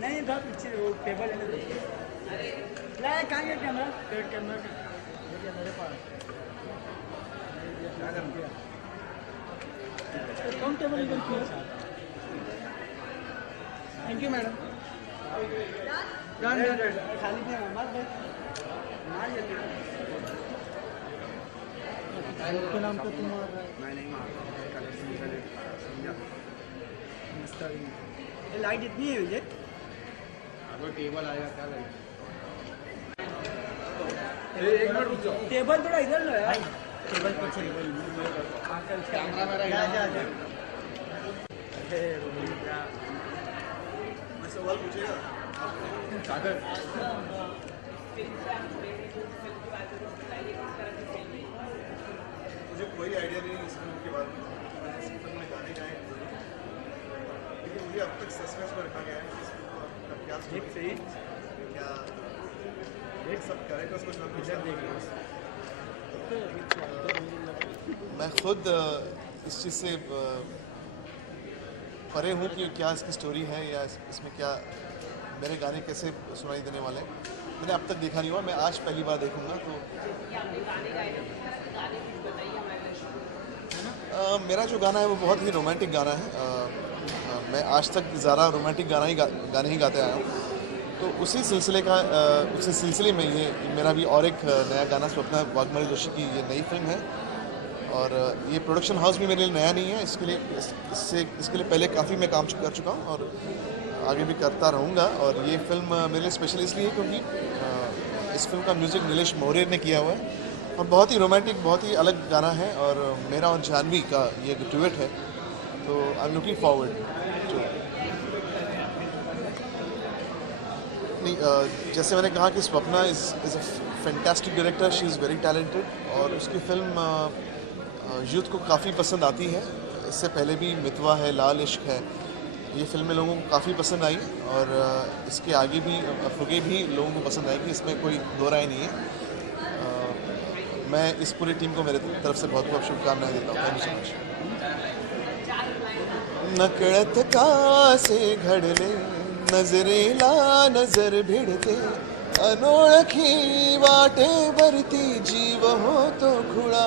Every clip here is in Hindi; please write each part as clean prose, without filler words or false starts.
नहीं था पीछे वो टेबल है लाया कहाँ गया कैमरा मेरे पास कौन टेबल इधर क्यों थैंक यू मैडम खाली नहीं मार भाई मार जल्दी के नाम पे तुम मैं नहीं मार लाइट इतनी है मुझे अगर टेबल आएगा क्या लाइट एक मिनट रुक जाओ टेबल थोड़ा इधर लो यार टेबल पीछे कैमरा मेरा जा मैं सवाल पूछेगा सागर मुझे कोई आइडिया नहीं इस फिल्म के बारे में मैं गाने गाए लेकिन मुझे अब तक सस्पेंस में रखा गया है क्या स्टोरी क्या एक सब कैरेक्टर्स को जो मैं खुद इस चीज़ से परे हूँ कि क्या इसकी स्टोरी है या इसमें क्या मेरे गाने कैसे सुनाई देने वाले हैं। मैंने अब तक देखा नहीं हुआ, मैं आज पहली बार देखूँगा। तो मेरा जो गाना है वो बहुत ही रोमांटिक गाना है। मैं आज तक ज़्यादा रोमांटिक गाने ही गाते आया हूँ। तो उसी सिलसिले में ये मेरा भी और एक नया गाना स्वप्ना वाघमारी जोशी की ये नई फिल्म है। और ये प्रोडक्शन हाउस भी मेरे लिए नया नहीं है, इसके लिए पहले काफ़ी मैं काम कर चुका हूँ और आगे भी करता रहूँगा। और ये फिल्म मेरे लिए स्पेशल इसलिए क्योंकि इस फिल्म का म्यूज़िक नीलेश मोहरेर ने किया हुआ है और बहुत ही रोमांटिक, बहुत ही अलग गाना है। और मेरा और जानवी का ये डुएट है, तो I am looking forward to. नहीं, जैसे मैंने कहा कि Swapna is a fantastic director, she is very talented और उसकी फिल्म यूथ को काफ़ी पसंद आती है। इससे पहले भी मितवा है, लाल इश्क है, ये फिल्में लोगों को काफ़ी पसंद आई और इसके आगे भी फुगे भी लोगों को पसंद आएगी, इसमें कोई दो राय नहीं है। मैं इस पूरी टीम को मेरे तरफ से बहुत बहुत शुभकामनाएं देता हूँ। Thank you so much. नकड़त का से घडले नजरेला नजर भिडते अनोळखी वाटे भरती जीव होतो खुळा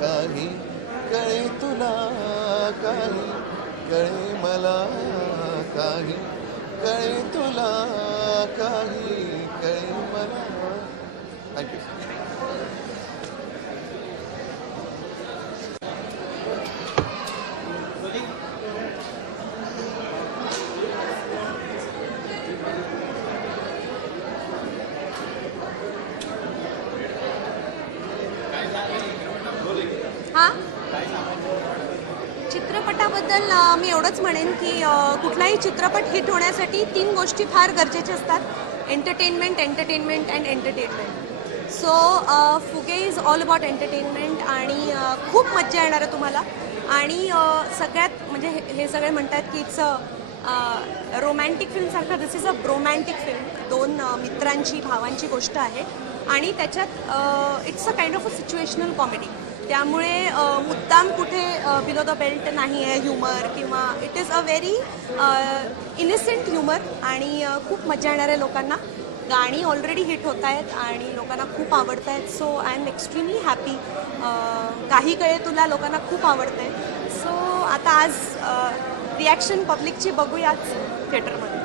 काही कळे तुला काही कळे मला काही कळे तुला काही कळे मला। Thank you. हां, चित्रपटाबद्दल मी एवढंच म्हणेन की कुठलाही चित्रपट हिट होण्यासाठी 3 गोष्टी फार गरजेच्या असतात: एंटरटेनमेंट, एंटरटेनमेंट अँड एंटरटेनमेंट. सो फुगे इज ऑल अबाउट एंटरटेनमेंट आणि खूप मज्जा येणार आहे तुम्हाला. आणि सगळ्यात म्हणजे हे सगळे म्हणतात की इट्स अ रोमॅन्टिक फिल्मसारखं. This is a bromantic film. 2 मित्रांची, भावांची गोष्ट आहे आणि त्याच्यात it's a kind of a situational comedy. त्यामुळे मुद्दाम कुठे बिलो द बेल्ट नाही आहे ह्युमर, किंवा it is a very innocent humour आणि खूप मजा येणार आहे लोकांना. गाणी ऑलरेडी हिट होत आहेत आणि लोकांना खूप आवडत आहेत. सो आय एम एक्स्ट्रीमली हॅपी. काही कळे तुला लोकांना खूप आवडतं आहे. सो आता आज रिॲक्शन पब्लिकची बघूयाच थिएटरमध्ये.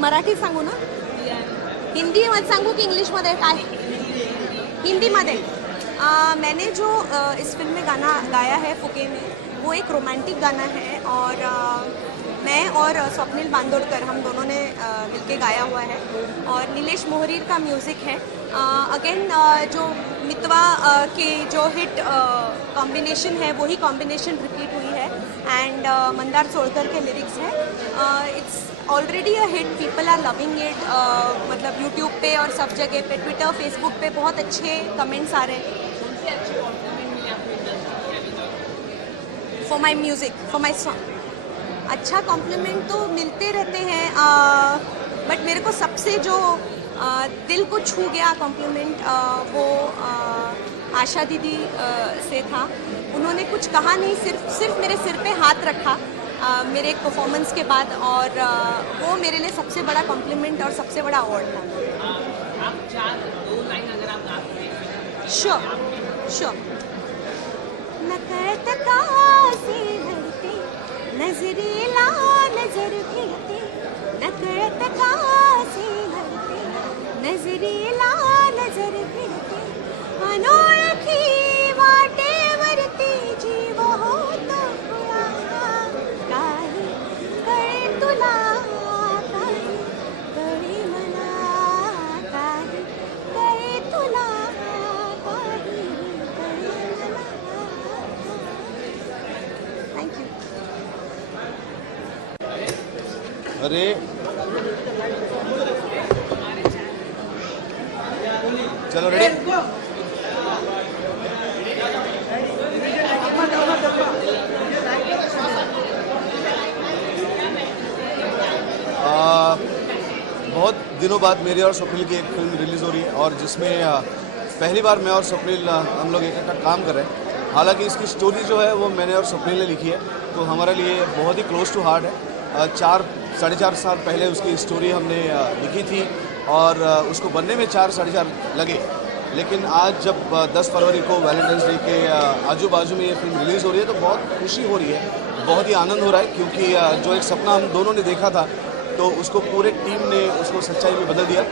मराठी सांगू ना, हिंदीमध्ये सांगू कि इंग्लिशमध्ये? काय हिंदीमध्ये? मैंने जो इस फिल्म में गाना गाया है फुगे में, वो एक रोमांटिक गाना है और मैं और स्वप्निल बांदोड़कर हम दोनों ने मिलके गाया हुआ है और नीलेश मोहरीर का म्यूज़िक है. अगेन जो मितवा के जो हिट कॉम्बिनेशन है वही कॉम्बिनेशन रिपीट हुई है एंड मंदार सोलकर के लिरिक्स है. It's already a hit, people are loving it. मतलब यूट्यूब पे और सब जगह पे, ट्विटर, फेसबुक पे बहुत अच्छे कमेंट्स आ रहे हैं for my music, for my song. अच्छा कॉम्प्लीमेंट तो मिलते रहते हैं. बट मेरे को सबसे जो दिल को छू गया कॉम्प्लीमेंट वो आशा दीदी से था। उन्होंने कुछ कहा नहीं, सिर्फ मेरे सिर पे हाथ रखा मेरे एक परफॉर्मेंस के बाद, और वो मेरे लिए सबसे बड़ा कॉम्प्लीमेंट और सबसे बड़ा अवार्ड था। आप 2 लाइन अगर आप गा सकें। श्योर। नकत का से लड़ते नजरेला नजर भिड़ते, नकत का से लड़ते नजरेला नजर भिड़ते, अनोळखी वाटेवरती जीव होतो खुळा, काही कळे तुला काही कळे मला, काही कळे तुला काही कळे मला। थँक्यू। अरे चलो रेडी। बहुत दिनों बाद मेरी और स्वप्निल की एक फिल्म रिलीज़ हो रही है, और जिसमें पहली बार मैं और स्वप्निल हम लोग एक काम कर रहे हैं। हालांकि इसकी स्टोरी जो है वो मैंने और स्वप्निल ने लिखी है, तो हमारे लिए बहुत ही क्लोज टू हार्ट है। 4-4.5 साल पहले उसकी स्टोरी हमने लिखी थी, और उसको बनने में 4-4.5 लगे। लेकिन आज जब 10 फरवरी को वैलेंटाइंस डे के आजू बाजू में ये फिल्म रिलीज़ हो रही है, तो बहुत खुशी हो रही है, बहुत ही आनंद हो रहा है, क्योंकि जो एक सपना हम दोनों ने देखा था, तो उसको पूरे टीम ने उसको सच्चाई में बदल दिया।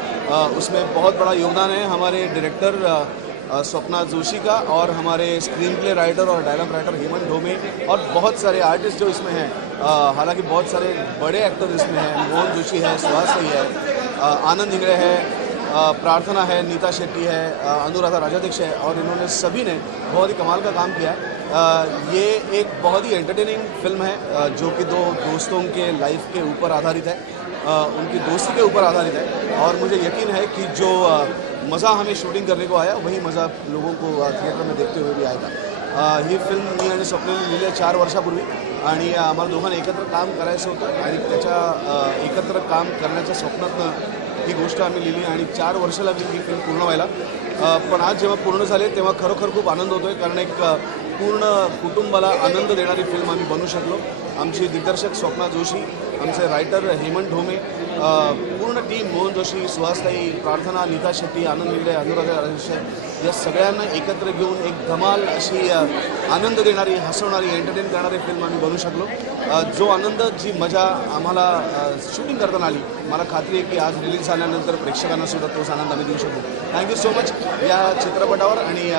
उसमें बहुत बड़ा योगदान है हमारे डायरेक्टर स्वप्ना जोशी का, और हमारे स्क्रीन प्ले राइटर और डायलॉग राइटर हेमंत ढोमे, और बहुत सारे आर्टिस्ट जो इसमें हैं। हालांकि बहुत सारे बड़े एक्टर इसमें हैं, मोहन जोशी है, सुहास सही है, आनंद हिंगड़े है, प्रार्थना है, नीता शेट्टी है, अनुराधा राजाध्यक्ष है, और इन्होंने सभी ने बहुत ही कमाल का काम किया है। ये एक बहुत ही एंटरटेनिंग फिल्म है, जो कि 2 दोस्तों के लाइफ के ऊपर आधारित है, उनकी दोस्ती के ऊपर आधारित है, और मुझे यकीन है कि जो मज़ा हमें शूटिंग करने को आया, वही मज़ा लोगों को थिएटर में देखते हुए भी आएगा। ही फिल्म मी आणि स्वप्नील लिहिली 4 वर्षापूर्वी, आणि आम्हाला दोघांना एकत्र काम करायचं होतं, आणि त्याच्या एकत्र काम करण्याच्या स्वप्नातनं ही गोष्ट आम्ही लिहिली, आणि 4 वर्ष लागली ही फिल्म पूर्ण व्हायला। पण आज जेव्हा पूर्ण झाले तेव्हा खरोखर खूप आनंद होतो आहे, कारण एक पूर्ण कुटुंबाला आनंद देणारी फिल्म आम्ही बनवू शकलो। आमची दिग्दर्शक स्वप्ना जोशी, आमचे रायटर हेमंत ढोमे, पूर्ण टीम मोहन जोशी, सुहासताई, प्रार्थना, नीता शेट्टी, आनंद हिंगडे, अनुराधा राजाध्यक्ष, या सगळ्यांना एकत्र घेऊन एक धमाल अशी आनंद देणारी, हसवणारी, एंटरटेन करणारी फिल्म आम्ही बनवू शकलो। जो आनंद, जी मजा आम्हाला शूटिंग करताना आली, मला खात्री आहे की आज रिलीज झाल्यानंतर प्रेक्षकांना सुद्धा तोच आनंद आम्ही देऊ शकतो। थँक्यू सो मच या चित्रपटावर, आणि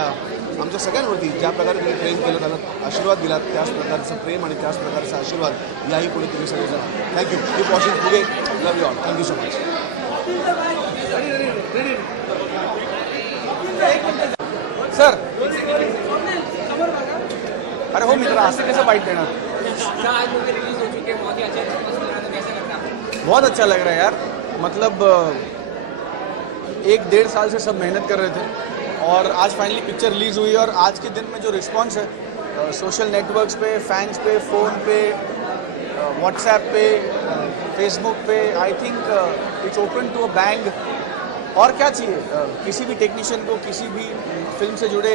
आमच्या सगळ्यांवरती ज्या प्रकारे तुम्ही प्रेम केलं, त्याला आशीर्वाद दिलात, त्याच प्रकारचं प्रेम आणि त्याच प्रकारचा आशीर्वाद याही पुढे तुम्ही सगळेजण। थँक्यू। कीप वॉचिंग फुगे, love you all, thank you so much. Sir, अरे हो मित्र, असं कैसे बाइट देना। आज मूवी रिलीज हो चुकी है, बहुत ही अच्छा रिस्पॉन्स मिल रहा है, तो कैसा लग रहा है आपको? बहुत अच्छा लग रहा है यार। मतलब 1-1.5 साल से सब मेहनत कर रहे थे, और आज फाइनली पिक्चर रिलीज़ हुई, और आज के दिन में जो रिस्पांस है सोशल नेटवर्क्स पे, फैंस पे, फ़ोन पे, व्हाट्सएप पे, फेसबुक पे, I think it's open to a bang. और क्या चाहिए किसी भी टेक्नीशियन को, किसी भी फिल्म से जुड़े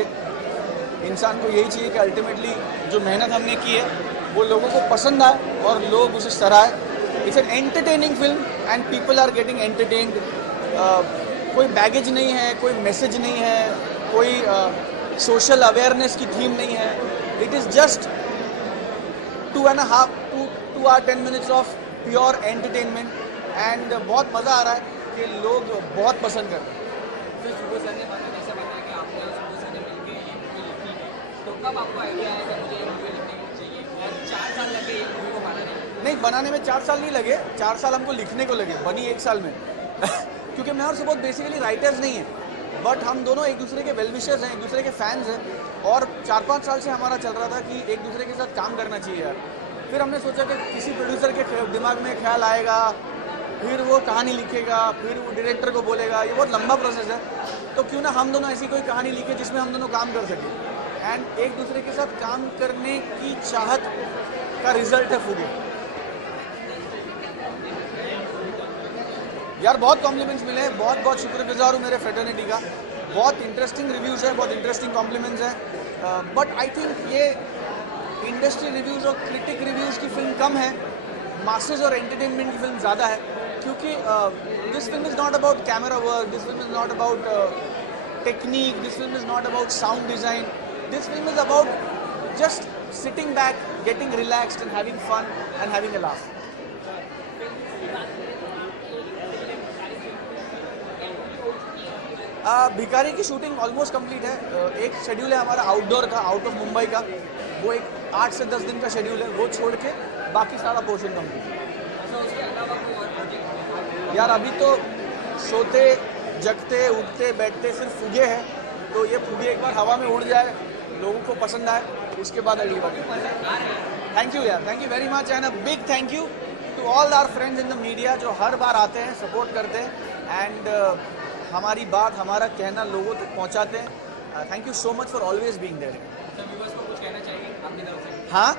इंसान को यही चाहिए कि अल्टीमेटली जो मेहनत हमने की है वो लोगों को पसंद आए और लोग उसे सराहे। It's an entertaining film and people are getting entertained. कोई बैगेज नहीं है, कोई मैसेज नहीं है, कोई सोशल अवेयरनेस की थीम नहीं है। It is just 2 or 10 minutes of pure entertainment, and बहुत मज़ा आ रहा है कि लोग बहुत पसंद कर रहे हैं। तो शुभ सर ने ऐसा बताया कि आपने और शुभ सर ने मिलकर ये मूवी लिखी है, तो कब आपको आइडिया आया कि मुझे ये मूवी लिखनी चाहिए, और 4 साल लगे ये मूवी को बनाने में? नहीं, बनाने में 4 साल नहीं लगे, 4 साल हमको लिखने को लगे, बनी 1 साल में। क्योंकि मैं और सुबोध बेसिकली राइटर्स नहीं हैं, बट हम दोनों एक दूसरे के वेल विशर्स हैं, एक दूसरे के फैंस हैं, और 4-5 साल से हमारा चल रहा था कि एक दूसरे के साथ काम करना चाहिए यार। फिर हमने सोचा कि किसी प्रोड्यूसर के दिमाग में ख्याल आएगा, फिर वो कहानी लिखेगा, फिर वो डायरेक्टर को बोलेगा, ये बहुत लंबा प्रोसेस है, तो क्यों ना हम दोनों ऐसी कोई कहानी लिखे जिसमें हम दोनों काम कर सकें। एंड एक दूसरे के साथ काम करने की चाहत का रिजल्ट है फुगे। यार बहुत कॉम्प्लीमेंट्स मिले हैं, बहुत बहुत शुक्रगुजार हूँ मेरे फ्रेटर्निटी का। बहुत इंटरेस्टिंग रिव्यूज़ है, बहुत इंटरेस्टिंग कॉम्प्लीमेंट्स हैं, बट आई थिंक ये इंडस्ट्री रिव्यूज़ और क्रिटिक रिव्यूज़ की फिल्म कम है, मासेस और एंटरटेनमेंट की फिल्म ज़्यादा है, क्योंकि this film is not about camera work, this film is not about technique, this film is not about sound design, this film is about just sitting back, getting relaxed and having fun and having a laugh. Bhikari की शूटिंग ऑलमोस्ट कंप्लीट है। एक शेड्यूल है हमारा आउटडोर का, आउट ऑफ मुंबई का, वो एक 8 से 10 दिन का शेड्यूल है, वो छोड़ के बाकी सारा पोर्शन कंप्लीट है। यार अभी तो सोते जगते उठते बैठते सिर्फ फुगे हैं, तो ये फुगे एक बार हवा में उड़ जाए, लोगों को पसंद आए, उसके बाद अगली बार। थैंक यू यार, thank you very much and a big thank you to all our friends in the media जो हर बार आते हैं, सपोर्ट करते हैं एंड हमारी बात, हमारा कहना लोगों तक पहुंचाते हैं। Thank you so much for always being there. हाँ,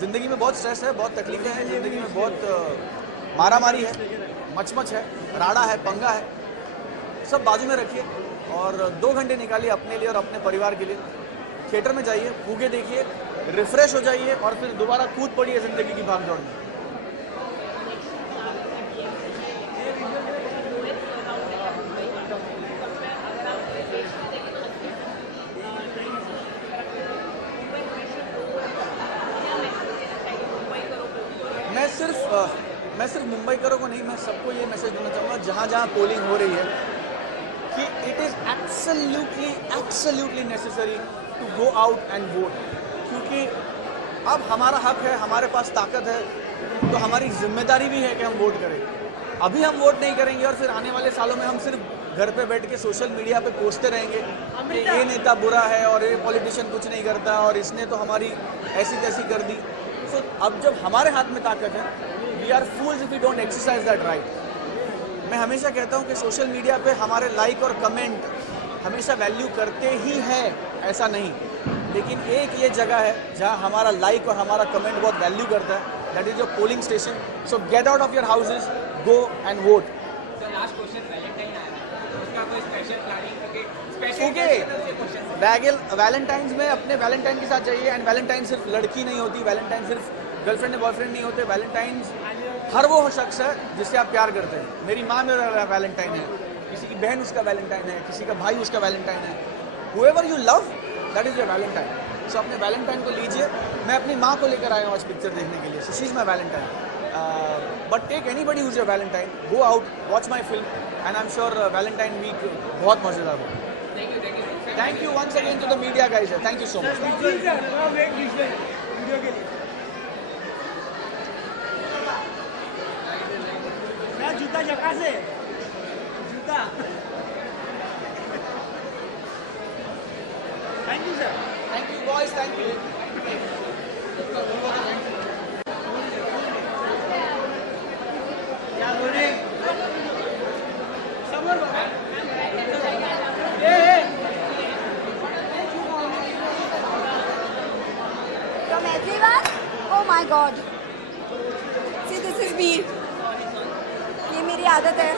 ज़िंदगी में बहुत स्ट्रेस है, बहुत तकलीफें हैं, ज़िंदगी में बहुत मारामारी है, मचमच है, राड़ा है, पंगा है, सब बाजू में रखिए और 2 घंटे निकालिए अपने लिए और अपने परिवार के लिए। थिएटर में जाइए, फूगे देखिए, रिफ्रेश हो जाइए और फिर दोबारा कूद पड़िए ज़िंदगी की भागदौड़ में। मैं सिर्फ मुंबई करों को नहीं, मैं सबको ये मैसेज देना चाहूँगा जहाँ जहाँ पोलिंग हो रही है कि it is absolutely necessary to go out and vote, क्योंकि अब हमारा हक है, हमारे पास ताकत है, तो हमारी जिम्मेदारी भी है कि हम वोट करें। अभी हम वोट नहीं करेंगे और फिर आने वाले सालों में हम सिर्फ घर पे बैठ के सोशल मीडिया पे पोस्टते रहेंगे कि ये नेता बुरा है और ये पॉलिटिशियन कुछ नहीं करता और इसने तो हमारी ऐसी तैसी कर दी। सो अब जब हमारे हाथ में ताकत है, we are fools if we don't exercise that right. मैं हमेशा कहता हूँ कि सोशल मीडिया पे हमारे लाइक और कमेंट हमेशा वैल्यू करते ही हैं, ऐसा नहीं, लेकिन एक ये जगह है जहाँ हमारा लाइक और हमारा कमेंट बहुत वैल्यू करता है, that is your polling station. So get out of your houses, go and vote. Last question, Valentine आया है, उसका कोई स्पेशल प्लानिंग करके वैलेंटाइंस में अपने वैलेंटाइन के साथ जाइए। एंड वैलेंटाइन सिर्फ लड़की नहीं होती, वैलेंटाइन सिर्फ गर्लफ्रेंड या बॉयफ्रेंड नहीं होते, वैलेंटाइंस हर वो शख्स है जिससे आप प्यार करते हैं। मेरी माँ मेरा वैलेंटाइन है, किसी की बहन उसका वैलेंटाइन है, किसी का भाई उसका वैलेंटाइन है। Whoever you love, that is your Valentine. So अपने वैलेंटाइन को लीजिए। मैं अपनी माँ को लेकर आया हूँ आज पिक्चर देखने के लिए, so she is my valentine. But take anybody who's your valentine, go out, watch my film and I am sure valentine week बहुत मज़ेदार होगा। Thank you once again to the media guys. Thank you so much. जूता जगह से जूता। Thank you sir. Thank you boys. Thank you. क्या बोले? Summer Baba. From everyone? Oh my God. See, this is me. ये मेरी आदत है।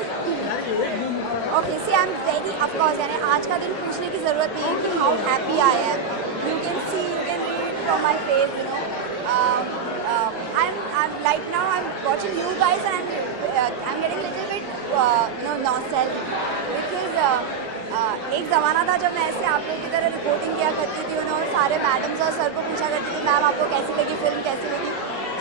Okay, see, I'm very, of course, यानी आज का दिन पूछने की ज़रूरत नहीं है कि how happy I am. You can see, you can read from my face, you know. I'm like now I'm watching you guys and I'm getting a little bit, nostalgic because एक ज़माना था जब मैं ऐसे आप लोग की तरह रिपोर्टिंग किया करती थी, और सारे मैडम्स और सर को पूछा करती थी मैम आपको कैसी लगी फिल्म, कैसी लगी।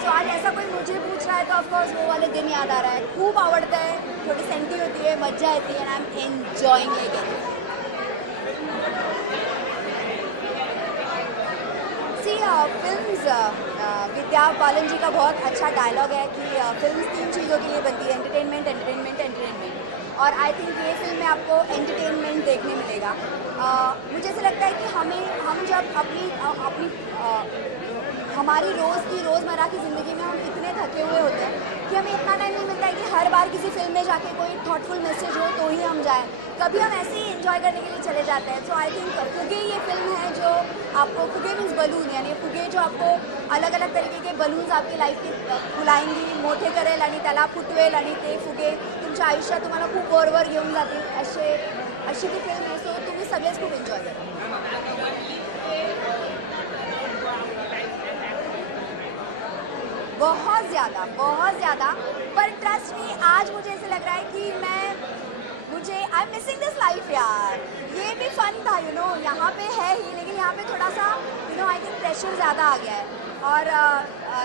सो आज ऐसा कोई मुझे पूछ रहा है तो ऑफकोर्स वो वाले दिन याद आ रहा है। खूब आवड़ता है, थोड़ी सेंटी होती है, मजा आती है and I am enjoying it. See films, Vidya Balan ji का बहुत अच्छा डायलॉग है कि फिल्म्स 3 चीज़ों के लिए बनती है, एंटरटेनमेंट, एंटरटेनमेंट, एंटरटेनमेंट। और आई थिंक ये फिल्म में आपको एंटरटेनमेंट देखने मिलेगा। मुझे ऐसा लगता है कि हम जब अपनी हमारी रोज़मर्रा की ज़िंदगी में हम इतने थके हुए होते हैं कि हमें इतना टाइम नहीं मिलता है कि हर बार किसी फिल्म में जाके कोई थॉटफुल मैसेज हो तो ही हम जाएं। कभी हम ऐसे ही एंजॉय करने के लिए चले जाते हैं। सो आई थिंक फुगे ये फिल्म है जो आपको, फुगे मीन्स बलून, यानी फुगे जो आपको अलग अलग तरीके के बलून्स आपकी लाइफ के फुलाएंगी, मोठे करेल आणि त्याला फुटवेल आणि ते फुगे तुमच्या आयुष्यात तुम्हाला खूप वरवर घेऊन जातील अशी ती फिल्म आहे. सो तुम्ही सगळेच खूप एन्जॉय करा. बहुत ज़्यादा. पर ट्रस्ट मी, आज मुझे ऐसे लग रहा है कि I am missing this life यार. ये भी फन था यू नो, यहाँ पे है ही, लेकिन यहाँ पे थोड़ा सा you know I think pressure ज़्यादा आ गया है और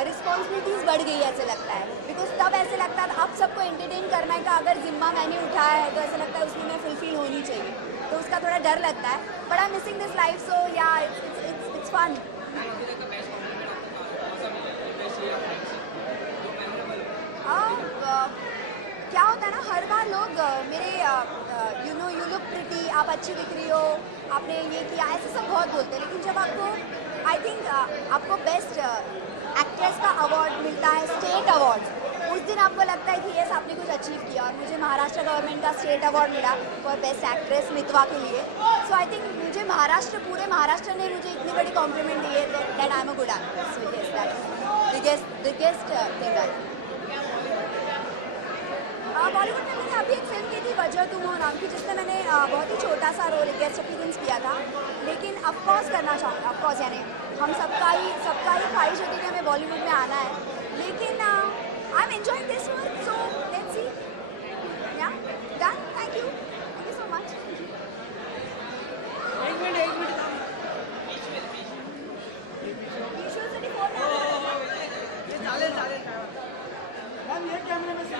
रिस्पॉन्सिबिलिटीज़ बढ़ गई है ऐसे लगता है. बिकॉज तब ऐसे लगता था अब सबको एंटरटेन करने का अगर जिम्मा मैंने उठाया है तो ऐसा लगता है उसमें मैं फुलफिल होनी चाहिए, तो उसका थोड़ा डर लगता है. But I am missing this life, so yeah it's fun. क्या होता है ना, हर बार लोग मेरे यू लुक प्रिटी, आप अच्छी दिख रही हो, आपने ये किया, ऐसे सब बहुत बोलते हैं. लेकिन जब आपको आई थिंक आपको बेस्ट एक्ट्रेस का अवार्ड मिलता है, स्टेट अवार्ड, उस दिन आपको लगता है कि यस आपने कुछ अचीव किया. और मुझे महाराष्ट्र गवर्नमेंट का स्टेट अवार्ड मिला फॉर बेस्ट एक्ट्रेस मितवा के लिए. सो आई थिंक मुझे पूरे महाराष्ट्र ने मुझे इतनी बड़ी कॉम्प्लीमेंट दी है that I am a good actress. So yes that biggest thing. Bollywood में मैंने अभी एक फिल्म की थी वजह तुम हो नाम की, जिसमें मैंने बहुत ही छोटा सा रोल गेस्ट अपीयरेंस किया था. लेकिन ऑफकोर्स करना चाहूँगा, ऑफकोर्स यानी हम सबका ही ख्वाहिश होती है कि हमें बॉलीवुड में आना है. लेकिन I am enjoying this work, so let's see. Yeah done. Thank you so much. एक मिनिट विजुअल्ससाठी फोन चालेल मॅम, ये कॅमेरा में से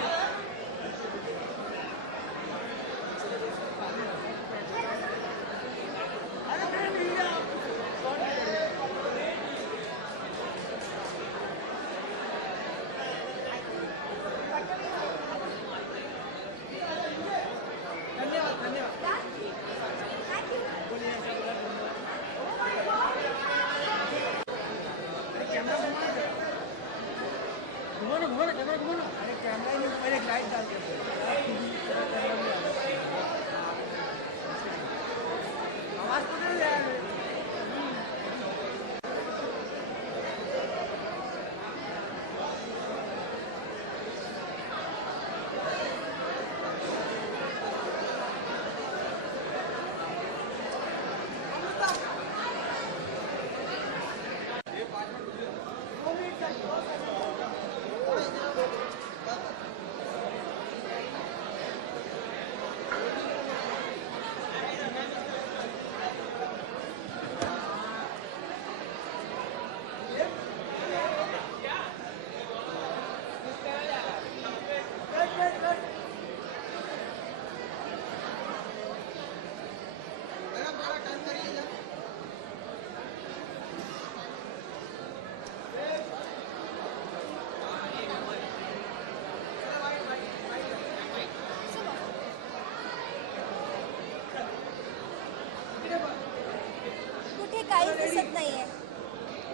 काहीच दिसत नाही आहे.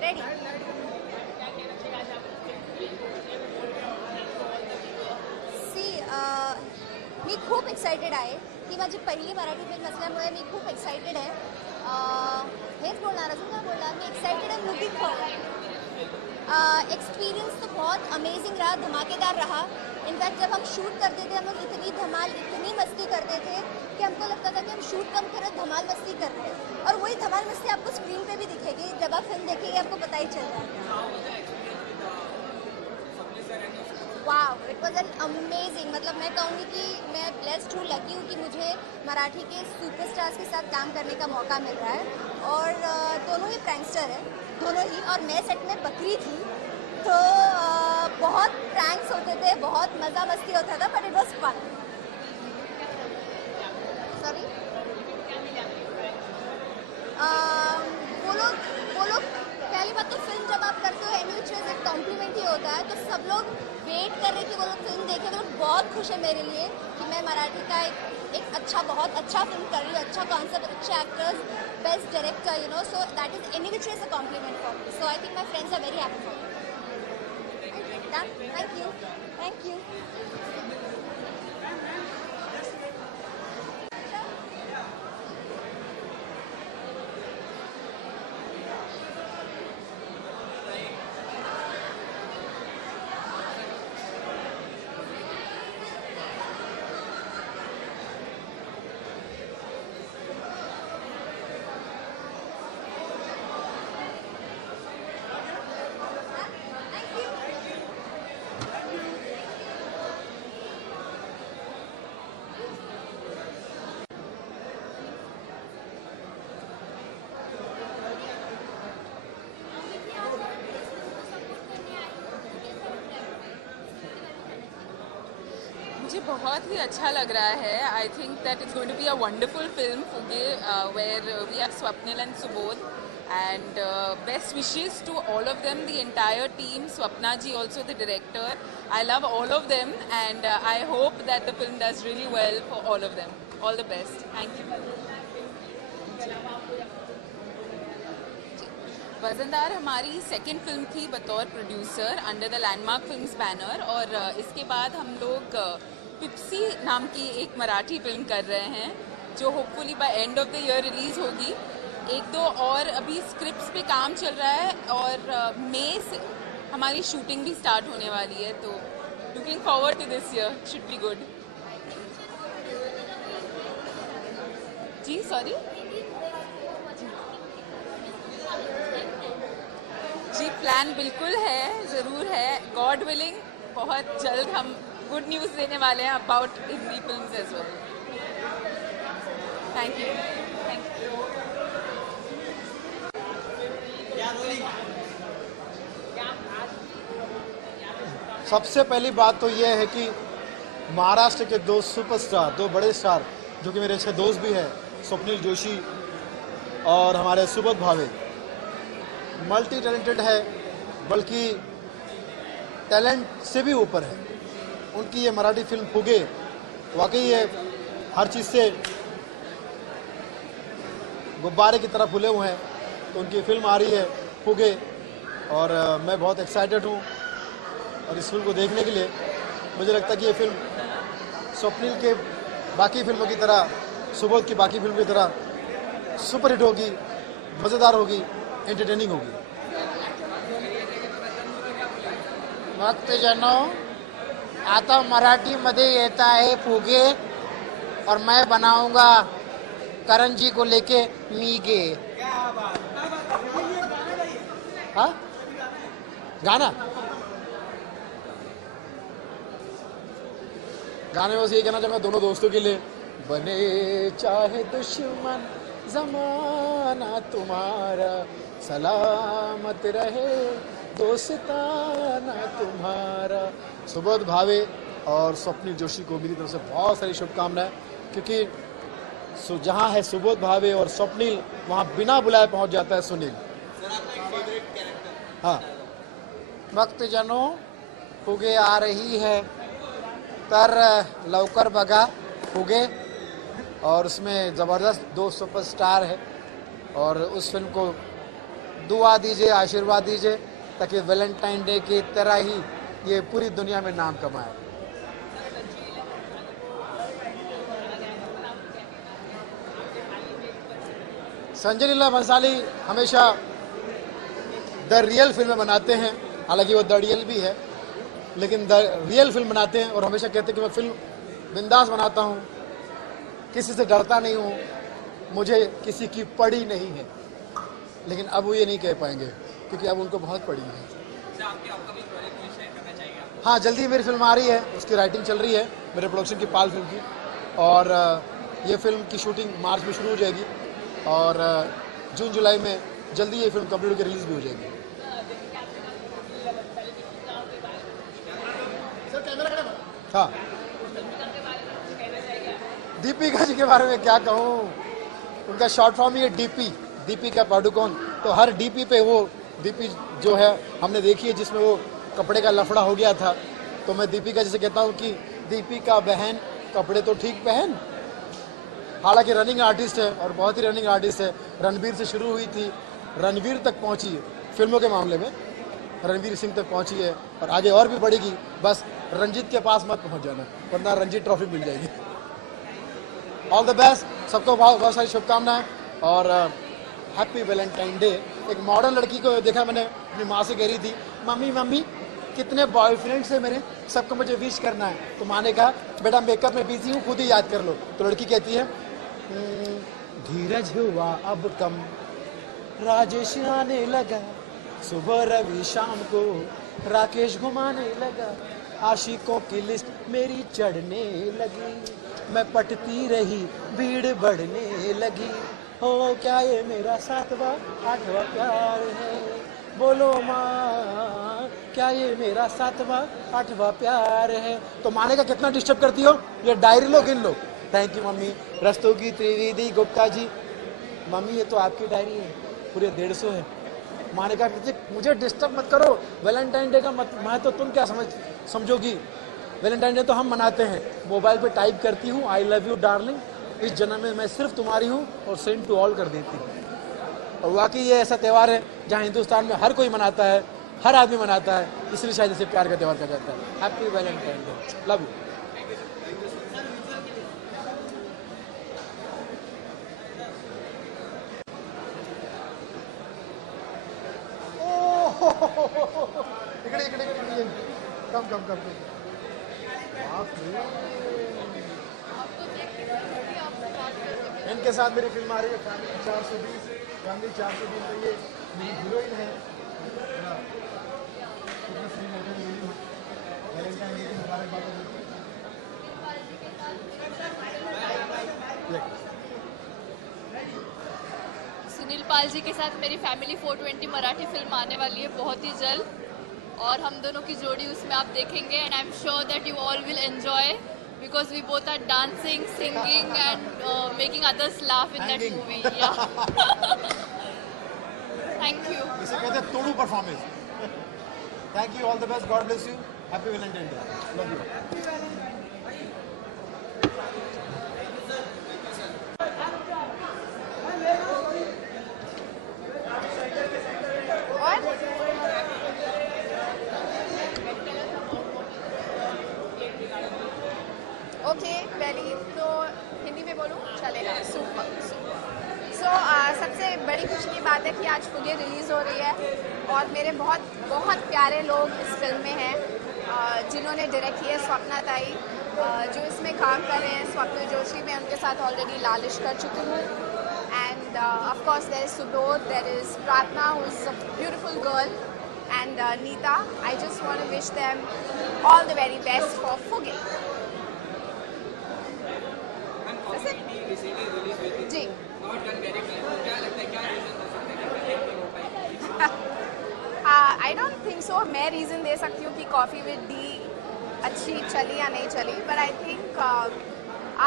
रेडी. मी खूप एक्सायटेड आहे. ही माझी पहिली मराठी फिल्म असल्यामुळे मी खूप एक्सायटेड आहे. हेच बोलणार, अजून काय बोलणार. मी एक्साइटेड है लुकिंग फॉरवर्ड. एक्सपीरियंस तो बहुत अमेजिंग रहा, धमाकेदार रहा. इनफैक्ट जब हम शूट करते थे हम लोग इतनी धमाल इतनी मस्ती करते थे कि हमको लगता था कि हम शूट कम कर रहे धमाल मस्ती कर रहे हैं. और वही धमाल मस्ती आपको स्क्रीन पे भी दिखेगी. जब आप फिल्म देखेंगे आपको पता ही चल रहा है. Wow, it was an amazing. मतलब मैं कहूँगी कि मैं ब्लेस्ड हूँ, लकी हूँ कि मुझे मराठी के सुपरस्टार्स के साथ काम करने का मौका मिल रहा है. और दोनों ही प्रैंकस्टर हैं, दोनों ही. और मैं सेट में बकरी थी तो बहुत प्रैंक्स होते थे, बहुत मज़ा मस्ती होता था, but it was fun. Sorry, वो लोग पहली बात तो फिल्म जब आप करते हो एनी विच वेज एक कॉम्प्लीमेंट ही होता है. तो सब लोग वेट कर रहे कि वो लोग फिल्म देखें. वो लोग बहुत खुश है मेरे लिए कि मैं मराठी का एक अच्छा बहुत अच्छा फिल्म कर रही हूँ. अच्छा कॉन्सेप्ट, अच्छे actors, best director, you know. So that is any which way a compliment for me. So I think my friends are very happy for me. Thank you. बहुत ही अच्छा लग रहा है. I think that it's going to be a wonderful film Fugay where we have Swapnil and Subodh and best wishes to all of them, the entire team, Swapna ji also the director. I love all of them and I hope that the film does really well for all of them. All the best. Thank you. वजनदार हमारी सेकंड फिल्म थी बतौर producer under the landmark films banner और इसके बाद हम लोग पिप्सी नाम की एक मराठी फिल्म कर रहे हैं जो hopefully by end of the year release होगी. एक दो और अभी स्क्रिप्ट्स पे काम चल रहा है और मई से हमारी शूटिंग भी स्टार्ट होने वाली है तो looking forward to this year. Should be good. जी सॉरी जी प्लान बिल्कुल है, ज़रूर है. गॉड विलिंग बहुत जल्द हम गुड न्यूज़ देने वाले हैं about Hindi films as well. Thank you. Thank you. सबसे पहली बात तो यह है कि महाराष्ट्र के दो सुपरस्टार, दो बड़े स्टार जो कि मेरे अच्छे दोस्त भी हैं, स्वप्निल जोशी और हमारे सुबोध भावे, मल्टी टैलेंटेड है, बल्कि टैलेंट से भी ऊपर है. उनकी ये मराठी फिल्म फुगे वाकई ये हर चीज़ से गुब्बारे की तरह फूले हुए हैं. तो उनकी फिल्म आ रही है फुगे और मैं बहुत एक्साइटेड हूँ और इस फिल्म को देखने के लिए. मुझे लगता है कि ये फिल्म स्वप्निल के बाकी फिल्मों की तरह, सुबोध की बाकी फिल्म की तरह सुपर हिट होगी, मज़ेदार होगी, एंटरटेनिंग होगी. भक्तजनों, आता मराठीमध्ये येत आहे फुगे और मैं बनाऊंगा करण जी को लेके मीगे. हाँ गाना गाने में बस ये कहना चाहूँगा दोनों दोस्तों के लिए, बने चाहे दुश्मन जमाना तुम्हारा, सलामत रहे दोस्ताना तुम्हारा. सुबोध भावे और स्वप्निल जोशी को मेरी तरफ से बहुत सारी शुभकामनाएं, क्योंकि जहाँ है सुबोध भावे और स्वप्निल वहाँ बिना बुलाए पहुँच जाता है सुनील. हाँ, भक्तजनों, फुगे आ रही है तर लवकर बघा फुगे और उसमें ज़बरदस्त दो सुपरस्टार है और उस फिल्म को दुआ दीजिए, आशीर्वाद दीजिए ताकि वैलेंटाइन डे की तरह ही ये पूरी दुनिया में नाम कमाए. संजय लीला भंसाली हमेशा द रियल फिल्में बनाते हैं, हालांकि वो द रियल भी है, लेकिन द रियल फिल्म बनाते हैं और हमेशा कहते हैं कि मैं फिल्म बिंदास बनाता हूँ, किसी से डरता नहीं हूँ, मुझे किसी की पड़ी नहीं है. लेकिन अब वो ये नहीं कह पाएंगे क्योंकि अब उनको बहुत पड़ी है. हाँ, जल्दी मेरी फिल्म आ रही है, उसकी राइटिंग चल रही है मेरे प्रोडक्शन की पाल फिल्म की, और ये फिल्म की शूटिंग मार्च में शुरू हो जाएगी और जून जुलाई में जल्दी ये फिल्म कंप्लीट होकर रिलीज भी हो जाएगी. हाँ, दीपिका जी के बारे में क्या कहूँ, उनका शॉर्ट फॉर्म ही है डीपी, दीपिका पादुकोण. तो हर डीपी पे वो डीपी जो है हमने देखी है जिसमें वो कपड़े का लफड़ा हो गया था. तो मैं दीपिका जी से कहता हूँ कि दीपिका बहन कपड़े तो ठीक पहन. हालांकि रनिंग आर्टिस्ट है और बहुत ही रनिंग आर्टिस्ट है. रणवीर से शुरू हुई थी, रणवीर तक पहुँची है फिल्मों के मामले में, रणवीर सिंह तक पहुँची है और आगे और भी बढ़ेगी. बस रंजीत के पास मत पहुँच जाना वरना रंजीत ट्रॉफी मिल जाएगी. ऑल द बेस्ट, सबको बहुत बहुत सारी शुभकामनाएं और हैप्पी वैलेंटाइन डे. एक मॉडर्न लड़की को देखा मैंने, अपनी माँ से कह रही थी, मम्मी मम्मी कितने बॉयफ्रेंड्स हैं मेरे, सबको मुझे विश करना है. तो माँ ने कहा बेटा मेकअप में बिजी हूँ, खुद ही याद कर लो. तो लड़की कहती है धीरज हुआ अब कम, राजेश आने लगा, सुबह रवि शाम को राकेश घुमाने लगा, आशिकों की लिस्ट मेरी चढ़ने लगी, मैं पटती रही भीड़ बढ़ने लगी, हो क्या ये मेरा 7वां 8वां प्यार है, बोलो माँ क्या ये मेरा 7वां 8वां प्यार है। तो माने का कितना डिस्टर्ब करती हो, ये डायरी लो गिन लो। Thank you mummy. Rastogi Trivedi Gupta ji, mummy ये तो आपकी डायरी है, पूरे 150 है। माने का मुझे डिस्टर्ब मत करो, वैलेंटाइन डे का मत मैं तो तुम क्या समझोगी। वैलेंटाइन डे तो हम मनाते हैं, मोबाइल पे टाइप करती हूँ आई लव यू डार्लिंग, इस जन्म में मैं सिर्फ तुम्हारी हूँ, और सेंड टू ऑल कर देती हूँ। और वाकई ये ऐसा त्यौहार है जहाँ हिंदुस्तान में हर कोई मनाता है, हर आदमी मनाता है, इसलिए शायद इसे प्यार का त्यौहार कहा जाता है। Happy Valentine day, love you. इकडे इकडे इकडे कम कम कम कम। बाप रे, इनके साथ मेरी फिल्म आ रही है फैमिली 420। फैमिली 420 में ये मेरी हीरोइन है ना। कितना सही लग रही है, वैलेंटाइन डे की मुबारकबाद हो। सुनील पाल जी के साथ मेरी फैमिली 420 मराठी फिल्म आने वाली है बहुत ही जल्द, और हम दोनों की जोड़ी उसमें आप देखेंगे, and I am sure that you all will enjoy because we both are dancing, singing and making others laugh in that movie. Thank you. इसे कहते हैं तोड़ू performance. Thank you, all the best, god bless you, happy Valentine day, love you. Okay पहली तो हिंदी में बोलूँ चलेगा। सुपर। सो सबसे बड़ी खुशी की बात है कि आज फुगे रिलीज़ हो रही है, और मेरे बहुत बहुत प्यारे लोग इस फिल्म में हैं जिन्होंने डायरेक्ट की है। स्वप्ना ताई जो इसमें काम कर रहे हैं, स्वप्न जोशी मैं उनके साथ ऑलरेडी लालिश कर चुकी हूँ, and of course there is Subodh, there is Prarthana who is a beautiful girl, and Neeta. I just want to wish them all the very best for Fugay. जी आई डोंट थिंक सो मैं रीज़न दे सकती हूँ कि कॉफ़ी विद डी अच्छी चली या नहीं चली, पर आई थिंक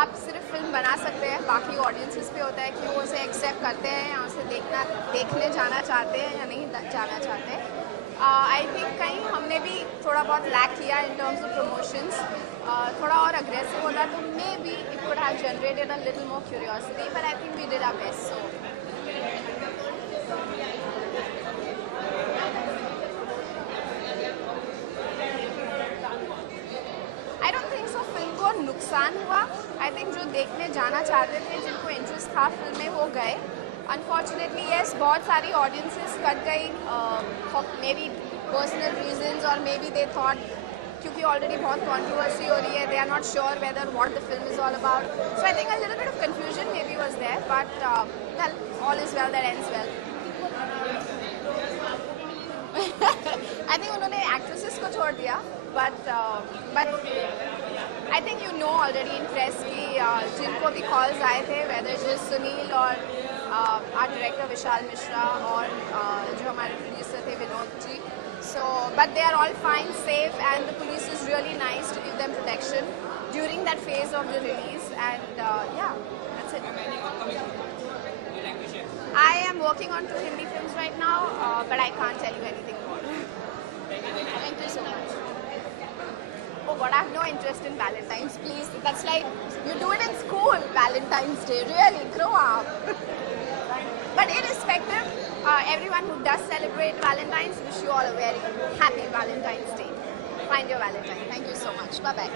आप सिर्फ फिल्म बना सकते हैं, बाकी ऑडियंसेस पे होता है कि वो उसे एक्सेप्ट करते हैं या उसे देखने जाना चाहते हैं या नहीं जाना चाहते। आई थिंक कहीं हमने भी थोड़ा बहुत लैक किया इन टर्म्स ऑफ प्रमोशंस, थोड़ा और अग्रेसिव होता तो maybe it would have generated a little more curiosity, but I think we did our best. So I don't think so film को नुकसान हुआ। आई थिंक जो देखने जाना चाहते थे, जिनको इंटरेस्ट था फिल्म में, वो गए। अनफॉर्चुनेटली येस, बहुत सारी ऑडियंसेस कट गई मे बी पर्सनल रीजंस, और मे बी दे थॉट क्योंकि ऑलरेडी बहुत कंट्रोवर्सी हो रही है, they are not sure whether what the film is all about. So I think a little bit of confusion maybe was there, but well all is well that ends well. I think उन्होंने एक्ट्रेसेस को छोड़ दिया, but I think you know already in press की जिनको भी कॉल्स आए थे, वेदर इट इज सुनील और आर्ट डायरेक्टर विशाल मिश्रा और जो हमारे प्रोड्यूसर थे Vinod ji, so but they are all fine, safe, and the police is really nice to give them protection during that phase of the release, and yeah, that's it. I am working on 2 Hindi films right now, but I can't tell you anything more. Thank you so much. Oh God, I have no interest in Valentine's, please. That's like you do it in school, Valentine's Day. Really, grow up. But irrespective, everyone who does celebrate Valentine's, wish you all a very happy Valentine's Day. Find your Valentine. Thank you so much. Bye bye.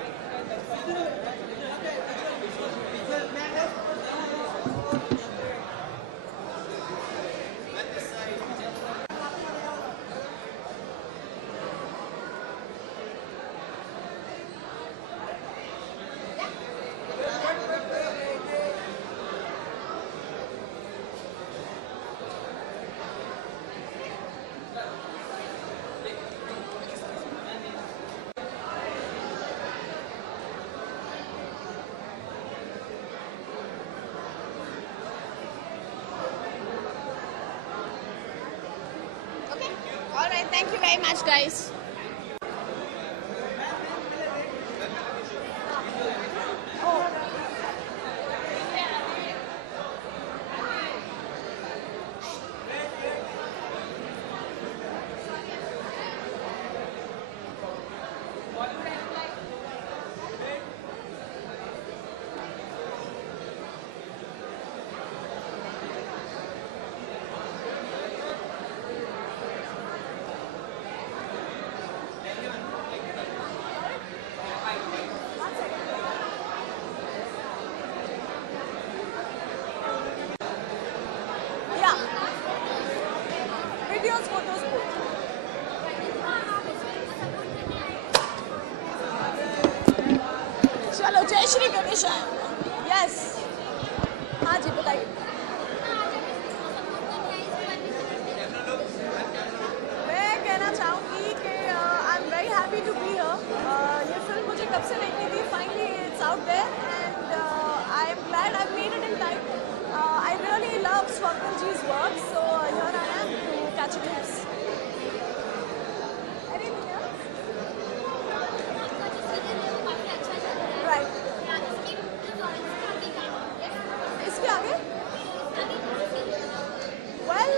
All right, thank you very much, guys. Videos photos both. चलो जय श्री गणेश। यस हाँ जी बताइए। मैं कहना चाहूँगी कि I am very happy to be here. ये फिल्म मुझे कब से देखनी थी, finally it's out there and I am glad I made it in time. I really love Swapnil ji's work, so here I am to catch a glimpse. Anything else? Right. इसके आगे? Well,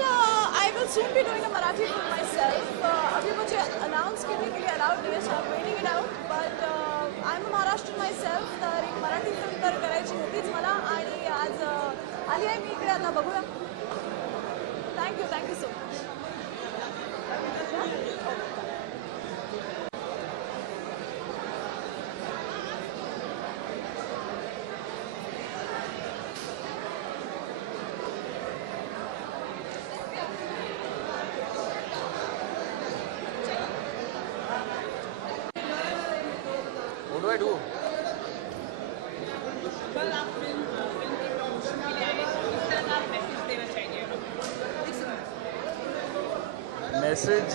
I will soon be doing a Marathi film myself. अभी मुझे announce करने के लिए allowed नहीं है, so I'm waiting it out. But I'm a Maharashtrian myself. तर एक मराठी film तर करायची होतीच मला आणि आज आली आहे मी इकडे, आता बघूया. Thank you so much. What do I do? कल आप फिल्म के प्रमोशन के लिए आए, किस तरह का आप मैसेज देना चाहिए? मैसेज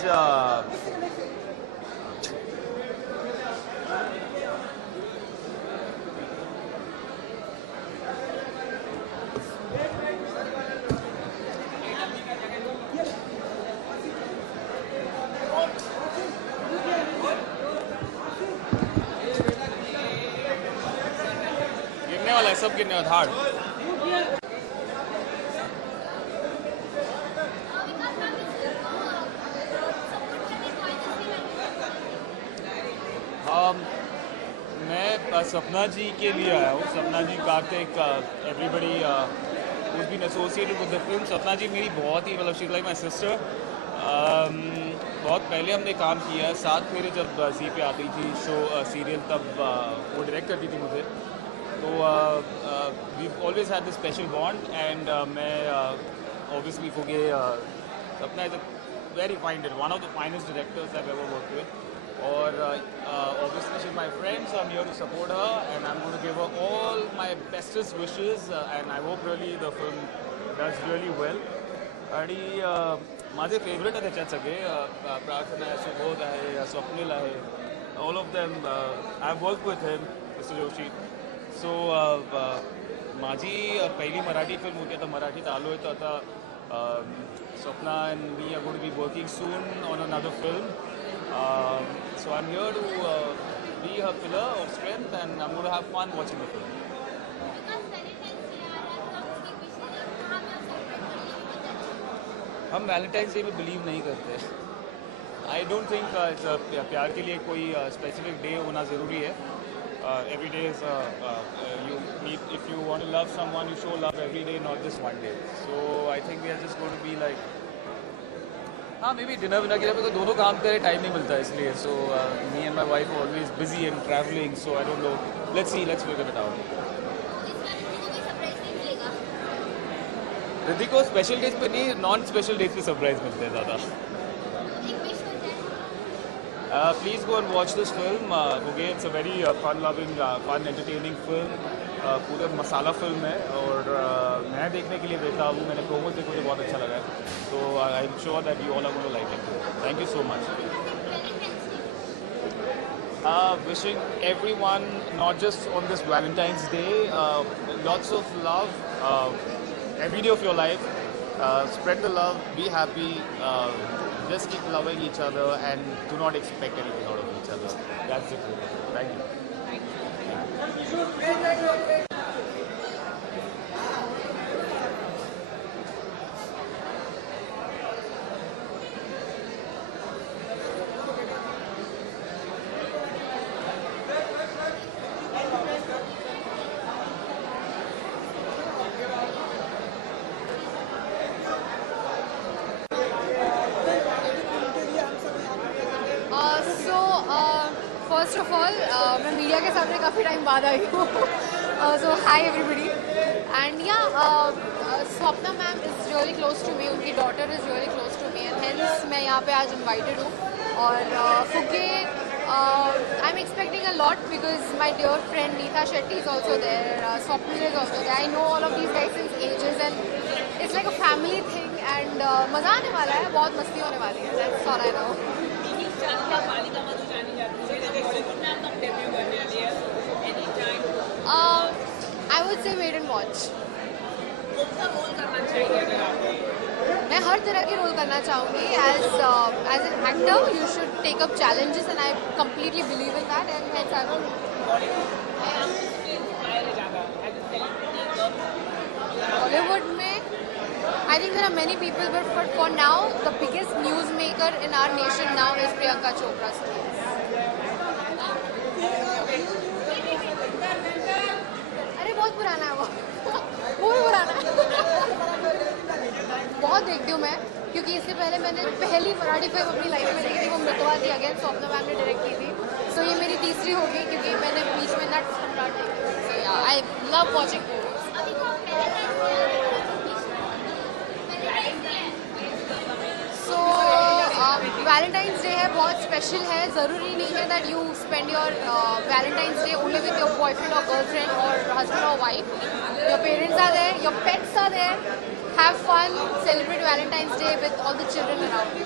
गिरने वाला है, सब गिरने वाला हार्ड। मैं सपना जी के लिए आया हूँ। Sapna ji Kartik, everybody who's been associated with the film. सपना जी मेरी बहुत ही मतलब शी लाइक माई सिस्टर। बहुत पहले हमने काम किया है साथ, मेरे जब जी पे आती थी शो सीरियल, तब वो डायरेक्ट करती थी मुझे। तो we always had this special bond and मैं obviously Fugay Swapna is a very fine, one of the finest directors I have ever worked with. और obviously she's my friend, so I'm here to support her and I'm going to give her all my bestest wishes and I hope really the film does really well. आणि माझे फेवरेट आहे त्याच्यात सगळे, प्रार्थना आहे, सुबोध आहे, स्वप्नील आहे, all of them I have work with him, mister Joshi. So माझी पहिली मराठी फिल्म होती, आता मराठीत आलो आहे. तर आता Swapna and me are going to be working soon on another film. So I'm here to be her pillar of strength and I'm going to have fun watching the film. हम वैलेंटाइंस डे में बिलीव नहीं करते. आई डोंट थिंक प्यार के लिए कोई स्पेसिफिक डे होना ज़रूरी है. Every day is you need, if you want to love someone, you show love every day, not just one day. So I think we are just going to be like, हाँ मे बी डिनर विनर के लिए, मेरे को दोनों काम करे टाइम नहीं मिलता इसलिए. So me and my wife always busy and travelling, so I don't know, let's see, let's figure it out. Riddhi को स्पेशल डेज पे नहीं, नॉन स्पेशल डेज पे सरप्राइज मिलते हैं ज़्यादा. Please go and watch this film. Okay, it's a very fun loving, fun entertaining film. पूरा मसाला फिल्म है और मैं देखने के लिए बेटा हूँ. मैंने प्रोमो देखा, मुझे बहुत अच्छा लगा है. तो I am sure that you all are going to like it. Thank you so much. Wishing everyone, not just on this Valentine's Day, lots of love every day of your life. Spread the love, be happy, just keep loving each other and do not expect anything out of each other. That's it. Thank you. First of all मैं मीडिया के सामने काफ़ी टाइम बाद आई हूँ. सो high everybody. And yeah Swapna ma'am is really close to me, उनकी daughter is really close to me and hence मैं यहाँ पे आज इनवाइटेड हूँ. और Fugay I am expecting a lot because my dear friend Neeta Shetty is also there, Swapnil is also there. I know all of these guys since ages and it's like a family thing and मज़ा आने वाला है, बहुत मस्ती होने वाली है. That's all I know. I would say wait and watch. मैं हर तरह के रोल करना चाहूँगी. As an actor, you should take up challenges, and I completely believe in that. And hence, I will. Bollywood में, I think there are many people, but for now, the biggest news maker in our nation now is Priyanka Chopra. अरे बहुत पुराना है वो भी पुराना है. बहुत देखती हूँ मैं, क्योंकि इससे पहले मैंने पहली मराठी फिल्म अपनी लाइफ में देखी थी, वो मृतवादी अगेन स्वप्ना मैम ने डायरेक्ट की थी. सो ये मेरी तीसरी होगी, क्योंकि मैंने बीच में नट सम्राट देखी. So I love watching movies. Valentine's day है, बहुत स्पेशल है. ज़रूरी नहीं है that you spend your Valentine's day only with your boyfriend और गर्लफ्रेंड और हस्बैंड और wife. Your parents are there, your pets are there. Have fun, celebrate Valentine's day with all the children around you.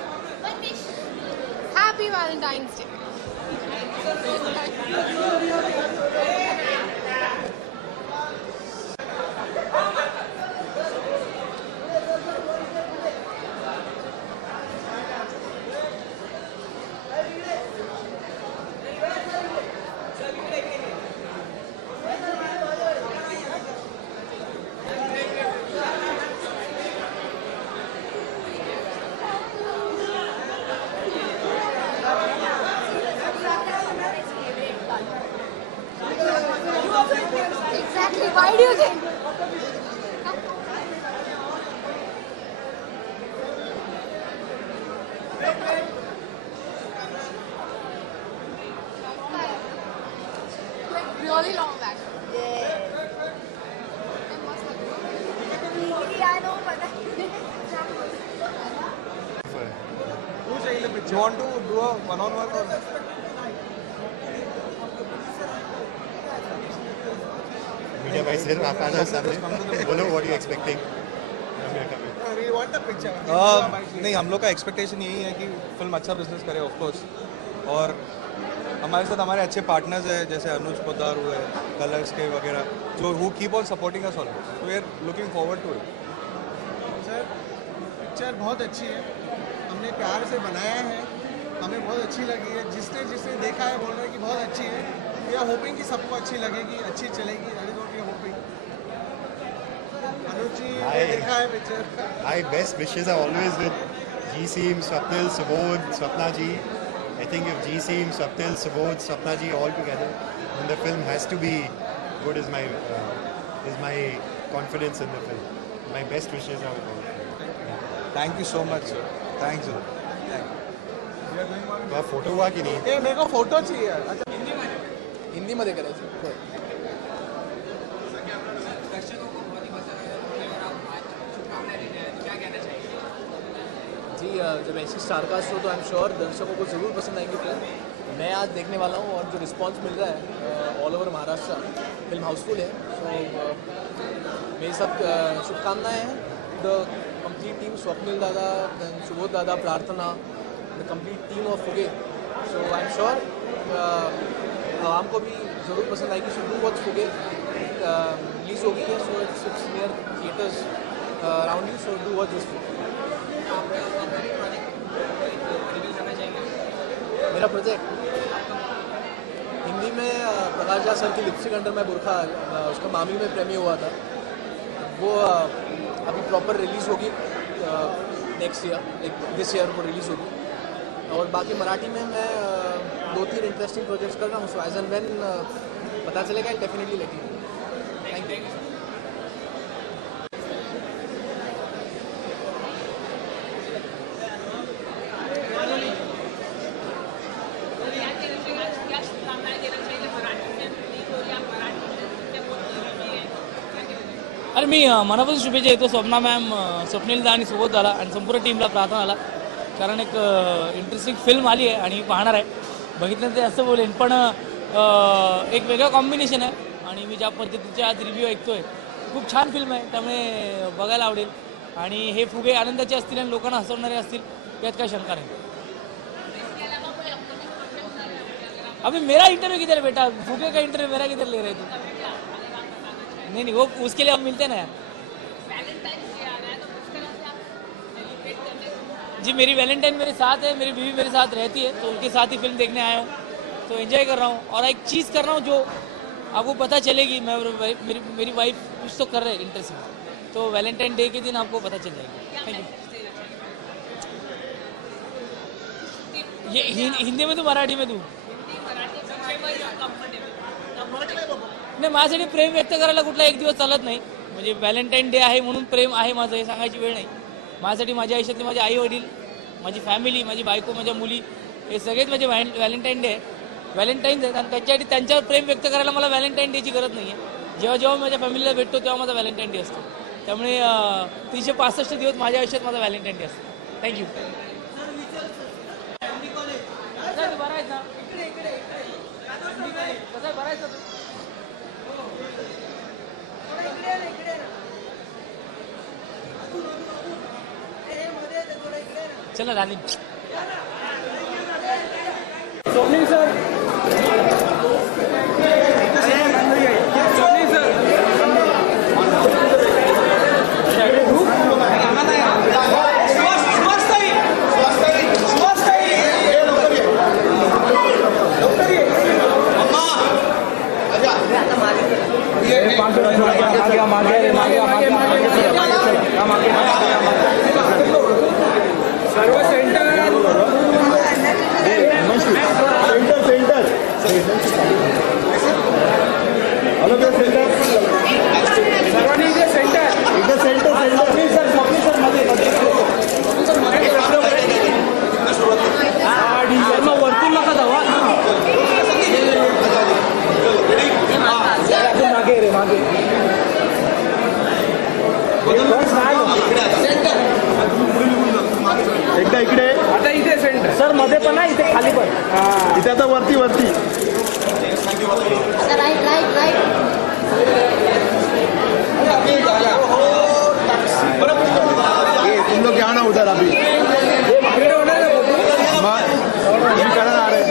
Happy Valentine's day. Exactly. Why do you think? Like really long back. I know, but You want to do a one-on-one or? Media by sir, आप आना सामने बोलो what are you expecting? We want the picture. नहीं, हम लोग का एक्सपेक्टेशन यही है कि फिल्म अच्छा बिजनेस करे ऑफ कोर्स, और हमारे साथ हमारे अच्छे पार्टनर्स हैं जैसे अनुज पोद्दार हुए, कलर्स के वगैरह, जो who keep on supporting us always. We are looking forward to it. Sir picture बहुत अच्छी है, हमने प्यार से बनाया है, हमें बहुत अच्छी लगी है. जिसने देखा है बोल रहे हैं कि बहुत अच्छी है. वी आर होपिंग कि सबको अच्छी लगेगी, अच्छी चलेगी. That is what we are hoping. Anuj ji ने देखा है picture. My best wishes are always with G-Seam, Swapnil, Subodh, Swapna ji. I think if G-Seam, Swapnil, Subodh, Swapna ji all together, then the film has to be good. Is my confidence in the film. My best wishes are with all. Thank you so much sir. Thanks. तो फोटो हुआ कि नहीं? ए मेरे को फोटो चाहिए. अच्छा हिंदीमध्ये करायचं. जी जब ऐसी स्टारकास्ट हो तो आई एम श्योर दर्शकों को ज़रूर पसंद आएगी फिल्म. मैं आज देखने वाला हूँ और जो रिस्पांस मिल रहा है all over Maharashtra, film Housefull है. सो मेरी सब शुभकामनाएं हैं. द कंप्लीट टीम, स्वप्निल दादा, सुबोध दादा, प्रार्थना, द कंप्लीट टीम ऑफ फुगे. सो आई एम श्योर आवाम को भी ज़रूर पसंद आएगी. सो डू वॉच फुगे. रिलीज हो गई है, so it's near theatres around you. So do watch this film. मेरा प्रोजेक्ट हिंदी में प्रकाश झा सर की लिपस्टिक अंडर मैं बुरखा, उसका मामी में प्रेमी हुआ था, वो अभी प्रॉपर रिलीज़ होगी नेक्स्ट ईयर, दिस ईयर को रिलीज़ होगी. और बाकी मराठी में मैं 2-3 इंटरेस्टिंग प्रोजेक्ट्स कर रहा हूँ. सो एज एंड व्हेन पता चलेगा definitely let you. Thank you. अरे मी मनापासून शुभेच्छा देतो स्वप्ना मॅम, स्वप्नीलदा आणि सुबोधदाला आणि संपूर्ण टीमला प्रार्थनाला, कारण एक इंटरेस्टिंग फिल्म आली आहे आणि मी पाहणार आहे. बघितलं ते असं बोलेन, पण एक वेगळं कॉम्बिनेशन आहे आणि मी ज्या पद्धतीचे आज रिव्ह्यू ऐकतोय खूप छान फिल्म आहे, त्यामुळे बघायला आवडेल. आणि हे फुगे आनंदाचे असतील आणि लोकांना हसवणारे असतील यात काही शंका नाही. अभी मेरा इंटरव्यू किधर है बेटा, फुगे का इंटरव्यू मेरा किधर ले रहे तू? नहीं वो उसके लिए हम मिलते हैं ना यार. जी मेरी वैलेंटाइन मेरे साथ है, मेरी बीवी मेरे साथ रहती है, तो उनके साथ ही फिल्म देखने आया हूँ, तो एंजॉय कर रहा हूँ. और एक चीज़ कर रहा हूँ जो आपको पता चलेगी, मैं मेरी वाइफ कुछ तो कर रहे हैं इंटरेस्टिंग, तो वैलेंटाइन डे के दिन आपको पता चल जाएगी. Thank you. ये हिंदी में तू मराठी में तू? नाही, माझ्यासाठी प्रेम व्यक्त करायला कुठला एक दिवस चालत नाही. म्हणजे व्हॅलेंटाईन डे आहे म्हणून प्रेम आहे माझं हे सांगायची वेळ नाही. माझ्यासाठी माझ्या आयुष्यातले माझे आई वडील, माझी फॅमिली, माझी बायको, माझ्या मुली हे सगळेच माझे व्हॅलेंटाईन डे आहे, व्हॅलेंटाईन्स आहेत. आणि त्यांच्यासाठी त्यांच्यावर प्रेम व्यक्त करायला मला व्हॅलेंटाईन डेची गरज नाही आहे. जेव्हा जेव्हा माझ्या फॅमिलीला भेटतो तेव्हा माझा व्हॅलेंटाईन डे असतो. त्यामुळे 365 दिवस माझ्या आयुष्यात माझा व्हॅलेंटाईन डे असतो. थँक्यू. चला रानिंग. स्वप्नील सर, एकदा इकडे, आता इथे सेंटर सर, मध्ये पण आहे, इथे खाली पण, इथे आता वरती वरती. Right right right. तुम लोग क्या ना उधर अभी करना आ रहे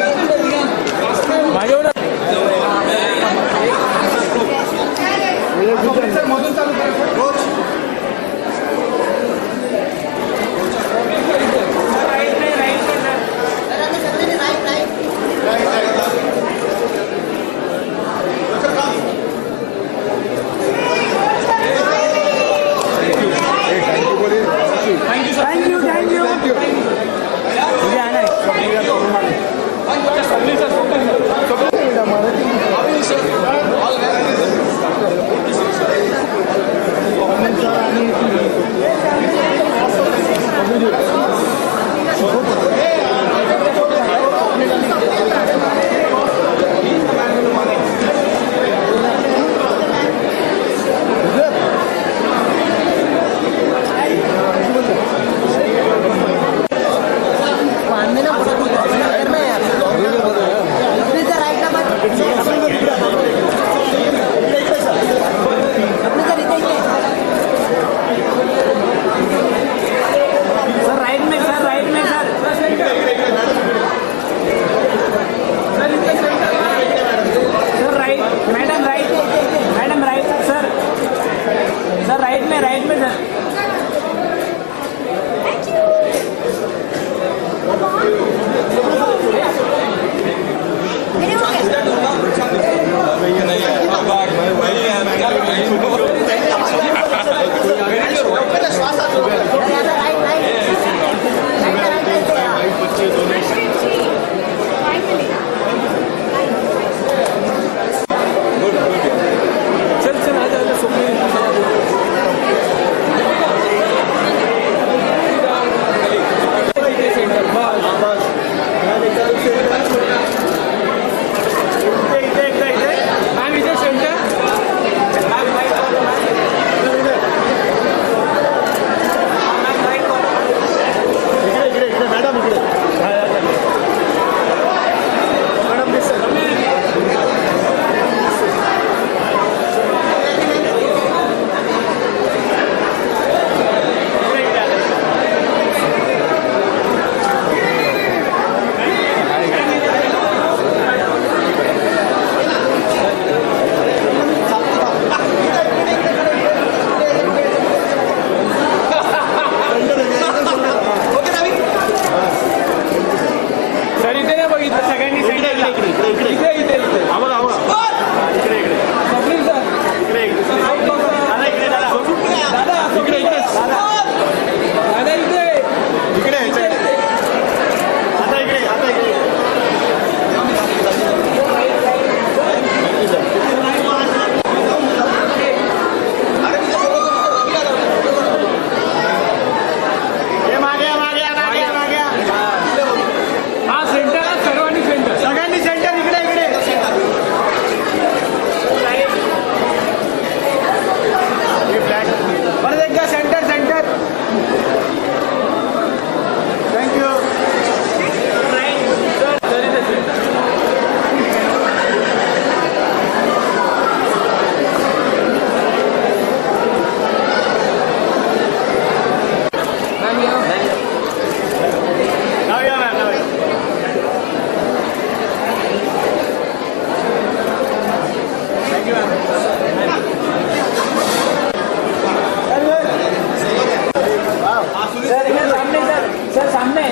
सर सामने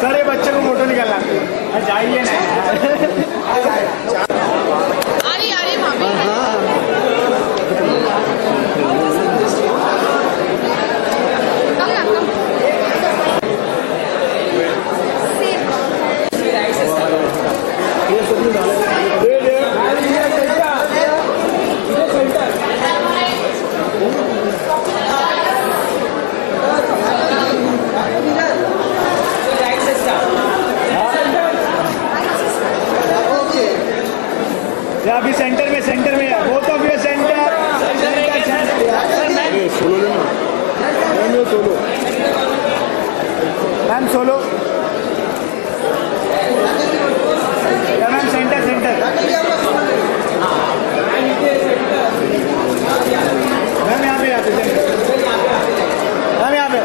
सर ये बच्चे को फोटो निकालना जाइए ना आ रही भाभी कम ना कम अभी सेंटर में both of you centre ma'am solo या मैम सेंटर मैम यहाँ पे आते मैम यहाँ पे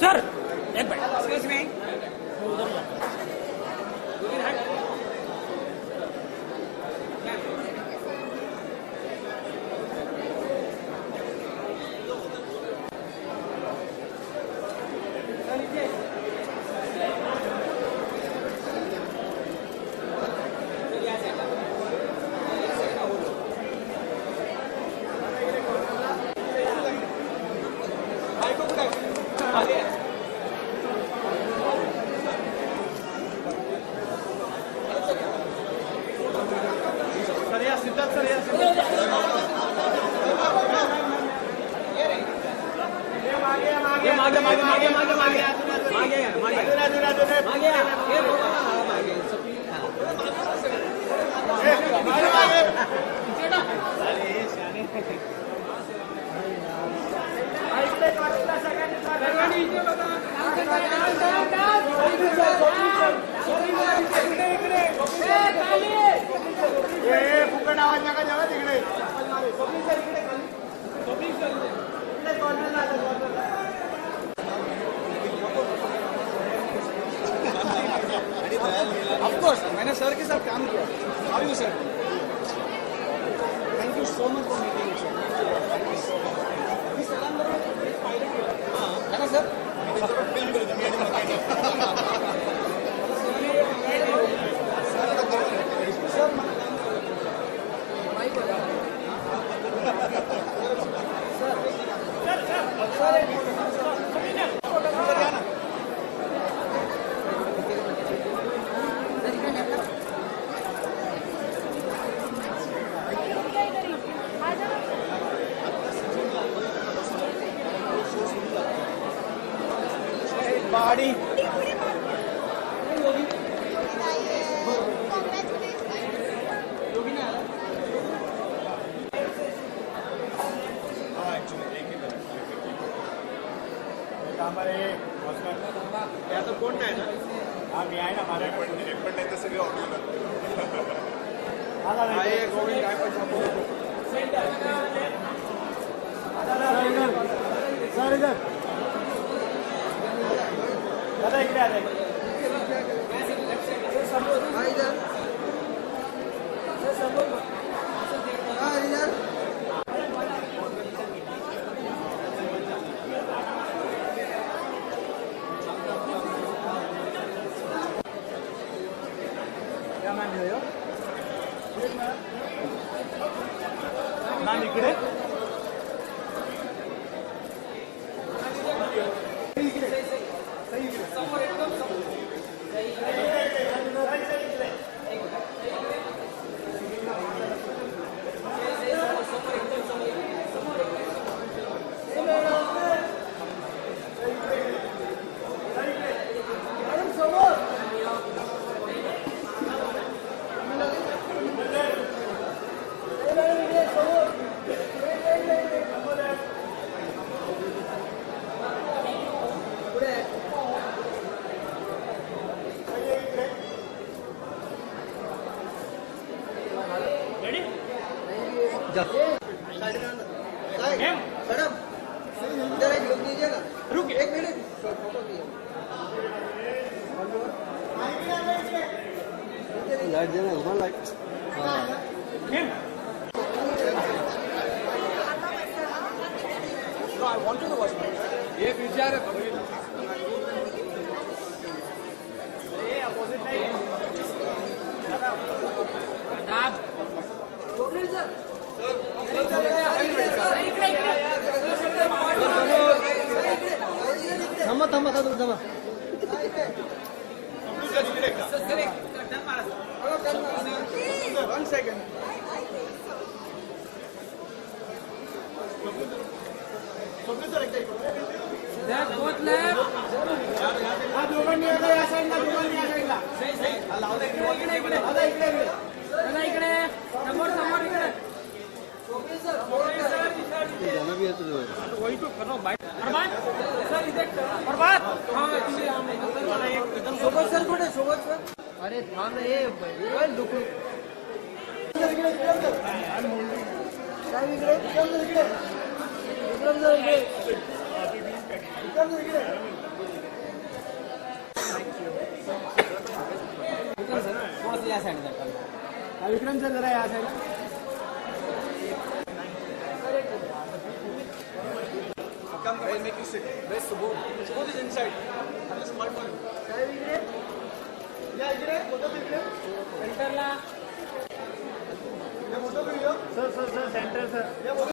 सर एक minute excuse me of course मैंने सर के साथ काम किया. How you sir? Thank you so much for meeting sir. है ना सर? Body. याचं कोण नाही ना हा मी आहे ना माझ्या पण नाही तर सगळे ऑडिओ गोविंद काय पण दादा इकडे आले मॅम इकडे विक्रम सर जरा या side come I'll make you sit. Where's Subodh? Subodh is inside. I'm just called for him. Yeah, center la. Sir, center sir.